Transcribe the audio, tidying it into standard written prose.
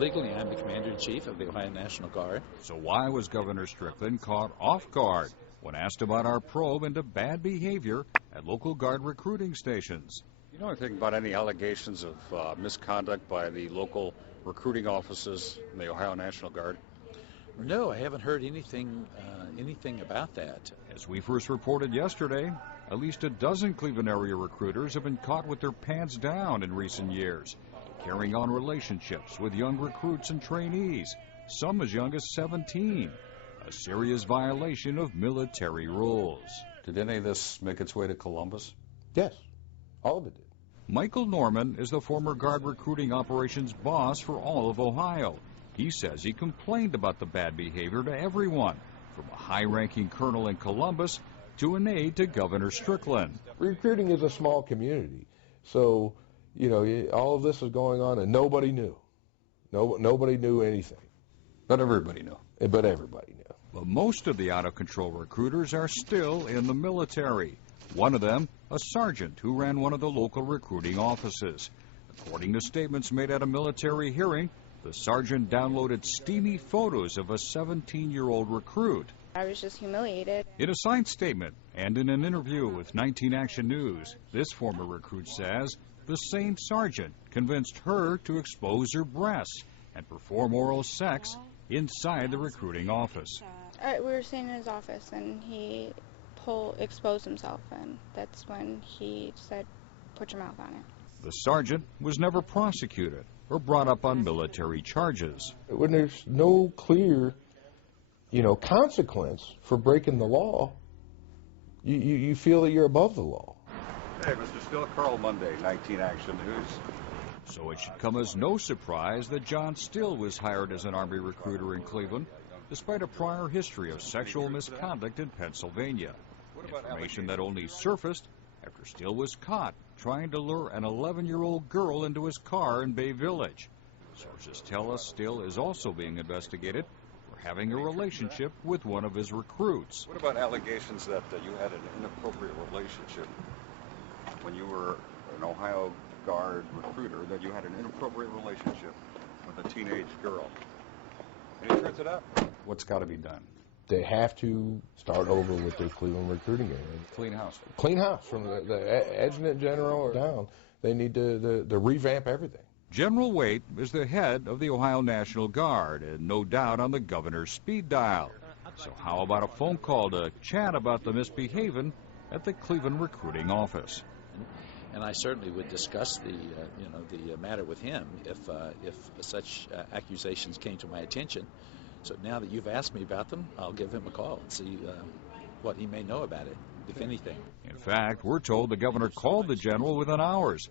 Legally, I'm the Commander-in-Chief of the Ohio National Guard. So why was Governor Strickland caught off guard when asked about our probe into bad behavior at local Guard recruiting stations? You know anything about any allegations of misconduct by the local recruiting offices in the Ohio National Guard? No, I haven't heard anything about that. As we first reported yesterday, at least a dozen Cleveland area recruiters have been caught with their pants down in recent years, carrying on relationships with young recruits and trainees, some as young as 17, a serious violation of military rules. Did any of this make its way to Columbus? Yes, all of it did. Michael Norman is the former Guard recruiting operations boss for all of Ohio. He says he complained about the bad behavior to everyone, from a high-ranking colonel in Columbus to an aide to Governor Strickland. Recruiting is a small community, so, you know, all of this is going on and nobody knew. Nobody knew anything. But everybody knew. But everybody knew. But most of the out-of-control recruiters are still in the military. One of them, a sergeant who ran one of the local recruiting offices. According to statements made at a military hearing, the sergeant downloaded steamy photos of a 17-year-old recruit. I was just humiliated. In a signed statement and in an interview with 19 Action News, this former recruit says the same sergeant convinced her to expose her breasts and perform oral sex inside the recruiting office. We were sitting in his office and he exposed himself, and that's when he said, "Put your mouth on it." The sergeant was never prosecuted or brought up on military charges. When there's no clear, consequence for breaking the law, you feel that you're above the law. Hey, Mr. Still, Carl Monday, 19 Action News. So it should come as no surprise that John Still was hired as an Army recruiter in Cleveland, despite a prior history of sexual misconduct in Pennsylvania. Information that only surfaced after Still was caught trying to lure an 11-year-old girl into his car in Bay Village. Sources tell us Still is also being investigated for having a relationship with one of his recruits. What about allegations that you had an inappropriate relationship when you were an Ohio Guard recruiter, that you had an inappropriate relationship with a teenage girl? Any truth to that? What's got to be done? They have to start over with their Cleveland recruiting area. Clean house. Clean house from the adjutant general down. They need to revamp everything. General Waite is the head of the Ohio National Guard and no doubt on the governor's speed dial. So how about a phone call to chat about the misbehaving at the Cleveland recruiting office? And I certainly would discuss the matter with him if such accusations came to my attention. So now that you've asked me about them, I'll give him a call and see what he may know about it, if anything. In fact, we're told the governor called the general within hours